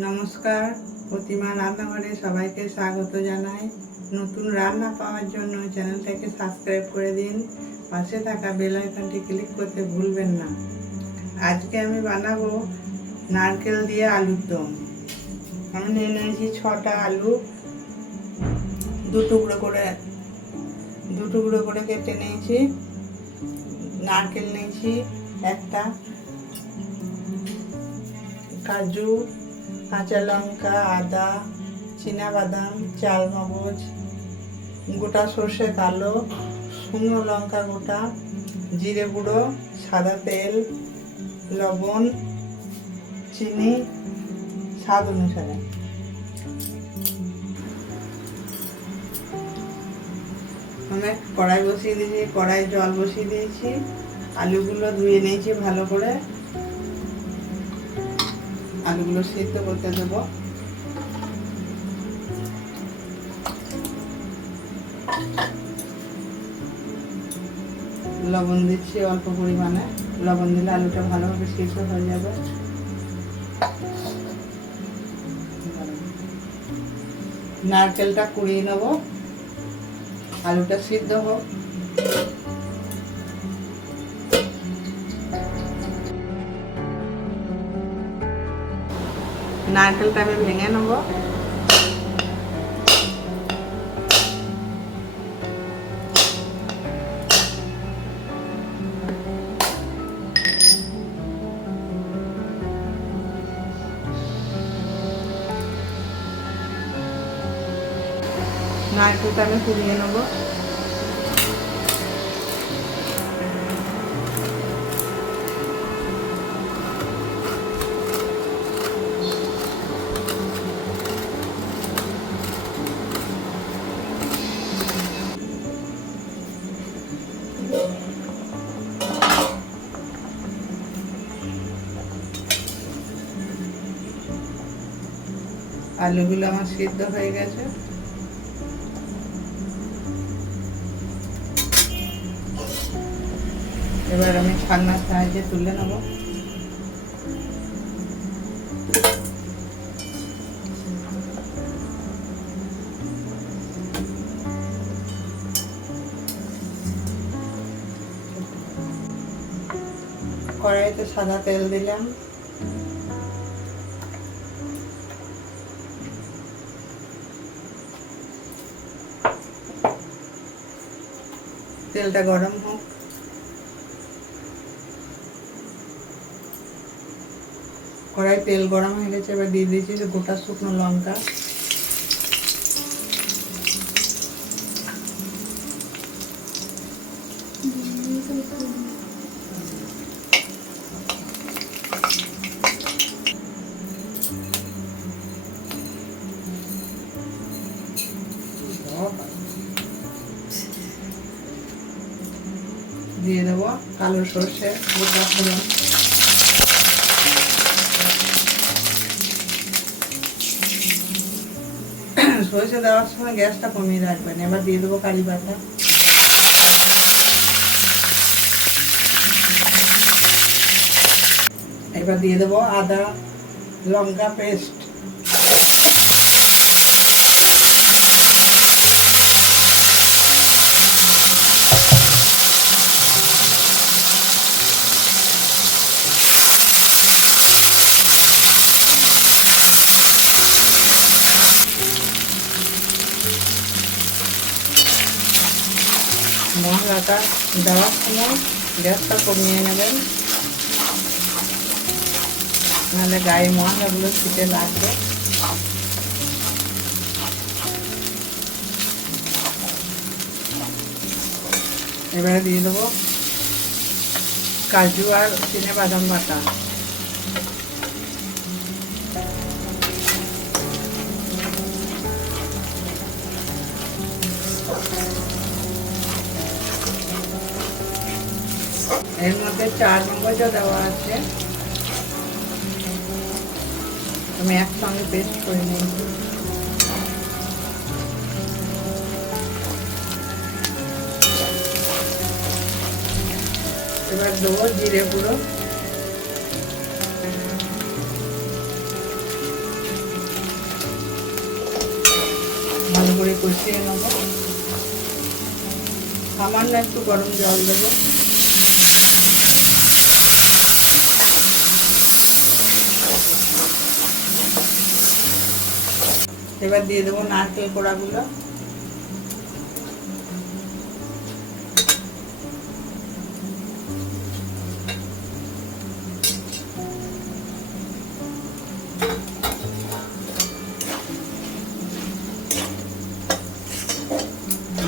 নমস্কার, প্রতিমা রান্নাঘরে সবাইকে স্বাগত জানাই। নতুন রান্না পাওয়ার জন্য চ্যানেলটাকে সাবস্ক্রাইব করে দিন, পাশে থাকা বেল আইকনটি ক্লিক করতে ভুলবেন না। আজকে আমি বানাবো নারকেল দিয়ে আলুর দম। আমি নিয়ে নিয়েছি 6টা আলু, দু টুকরো করে কেটে নিয়েছি। নারকেল নিয়েছি একটা, কাজু, কাঁচা লঙ্কা, আদা, চীনাবাদাম, চালমগজ, গোটা সর্ষে কালো, শুকনো লঙ্কা গোটা, জিরে গুঁড়ো, সাদা তেল, লবণ, চিনি স্বাদ অনুসারে। আমি কড়াই বসিয়ে দিয়েছি, কড়াই জল বসিয়ে দিয়েছি। আলুগুলো ধুয়ে নিয়েছি ভালো করে। আলুগুলো সিদ্ধ করতে দেবো। লবণ দিচ্ছি অল্প পরিমাণে, লবণ দিলে আলুটা ভালোভাবে সিদ্ধ হয়ে যাবে। নারকেলটা কুড়িয়ে নেব, আলুটা সিদ্ধ হোক। নারকেলটা আমি ভেঙে নেব। নারকেলটা আমি কুড়িয়ে নেব। আলুগুলো আমার সিদ্ধ হয়ে গেছে। এবার আমি ছাকনার সাহায্যে তুলে নেব। কড়াইতে সাদা তেল দিলাম, তেলটা গরম হোক। কড়াই তেল গরম হয়ে গেছে, এবার দিয়ে দিয়েছি গোটা শুকনো লঙ্কা, দিয়ে দেবো কালো সর্ষে গোটা ফোড়ন, সর্ষে দেওয়ার সময় গ্যাসটা কমিয়ে রাখবেন। এবার দিয়ে দেবো কারি পাতা, এবার দিয়ে দেবো আদা লঙ্কা পেস্ট, মশলাটা দেওয়ার সময় গ্যাসটা কমিয়ে নেবেন, নাহলে গায়ে মশলাগুলো ছিটে লাগবে। এবারে দিয়ে দেবো কাজু আর চীনাবাদাম বাটা, এর মধ্যে চালমগজও দেওয়া আছে, আমি একসঙ্গে পেস্ট করে নিয়েছি। এবার দেবো জিরে গুঁড়ো, ভালো করে কষিয়ে নেব। সামান্য একটু গরম জল দেবো। এবার দিয়ে দেবো নারকেল কোড়াগুলো।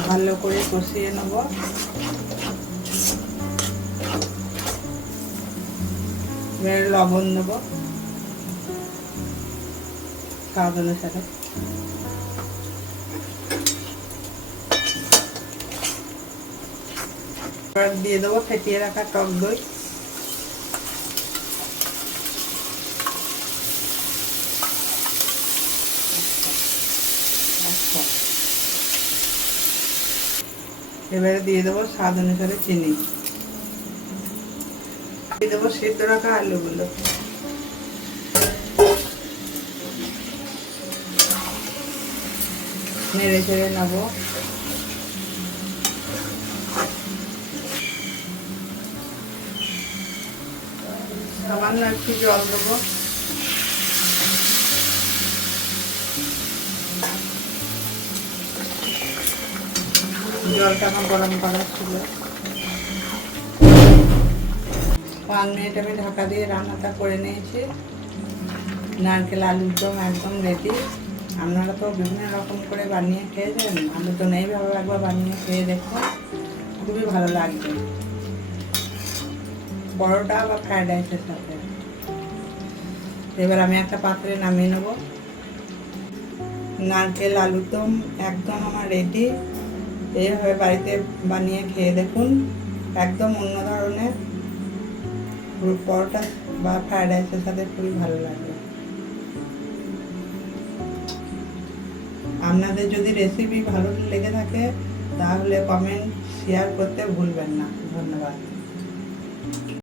ভালো করে কষিয়ে নেব। এবার লবণ দেব স্বাদ অনুসারে। এবার দিয়ে দেবো ফেটিয়ে রাখা টক দই। এবারে দিয়ে দেবো স্বাদ অনুসারে চিনি। দিয়ে দেবো সেদ্ধ রাখা আলুগুলো। নেড়ে চেড়ে নেবো। সামান্য একটু জল দেবো। জলটা আমার গরম করা ছিল। 5 মিনিট আমি ঢাকা দিয়ে রান্নাটা করে নিয়েছি। নারকেল আলুর দম একদম রেডি। আপনারা তো বিভিন্ন রকম করে বানিয়ে খেয়েছেন, আমি তো এইভাবে একবার বানিয়ে খেয়ে দেখুন, খুবই ভালো লাগবে পরোটা বা ফ্রাইড রাইসের সাথে। এবার আমি একটা পাত্রে নামিয়ে নেব। নারকেল আলুর দম একদম আমার রেডি। এইভাবে বাড়িতে বানিয়ে খেয়ে দেখুন, একদম অন্য ধরনের পরোটা বা ফ্রাইড রাইসের সাথে খুবই ভালো লাগবে। আপনাদের যদি রেসিপি ভালো লেগে থাকে তাহলে কমেন্ট শেয়ার করতে ভুলবেন না। ধন্যবাদ।